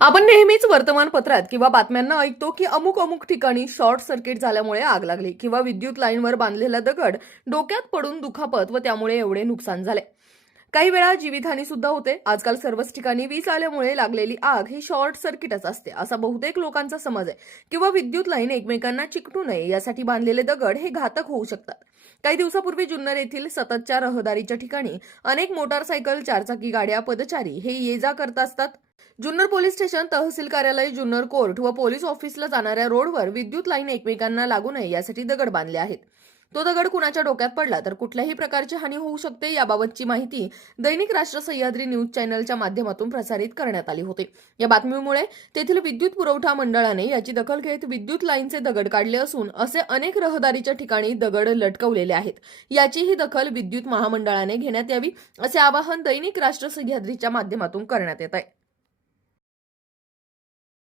आपण नेहमीच वर्तमानपत्रात किंवा बातम्यांना ऐकतो की अमुक अमुक ठिकाणी शॉर्ट सर्किट झाल्यामुळे आग लागली किंवा विद्युत लाईनवर बांधलेला दगड डोक्यात पडून दुखापत व त्यामुळे एवढे नुकसान झाले. काही वेळा जीवितहानी सुद्धा होते. आजकाल सर्वच ठिकाणी वीज आल्यामुळे लागलेली आग ही शॉर्ट सर्किटच असते असा बहुतेक लोकांचा समज आहे. किंवा विद्युत लाईन एकमेकांना चिकटू नये यासाठी बांधलेले दगड हे घातक होऊ शकतात. काही दिवसापूर्वी जुन्नर येथील सततच्या रहदारीच्या ठिकाणी अनेक मोटारसायकल चारचाकी गाड्या पदचारी हे ये जा करत असतात. जुन्नर पोलीस स्टेशन तहसील कार्यालय जुन्नर कोर्ट व पोलीस ऑफिसला जाणाऱ्या रोडवर विद्युत लाईन एकमेकांना लागू नये यासाठी दगड बांधले आहेत. तो दगड कुणाच्या डोक्यात पडला तर कुठल्याही प्रकारची हानी होऊ शकते याबाबतची माहिती दैनिक राष्ट्र सह्याद्री न्यूज चॅनलच्या माध्यमातून प्रसारित करण्यात आली होती. या बातमीमुळे तेथील विद्युत पुरवठा मंडळाने याची दखल घेत विद्युत लाईनचे दगड काढले असून असे अनेक रहदारीच्या ठिकाणी दगड लटकवलेले आहेत. याचीही दखल विद्युत महामंडळाने घेण्यात यावी असे आवाहन दैनिक राष्ट्र सह्याद्रीच्या माध्यमातून करण्यात येत आहे.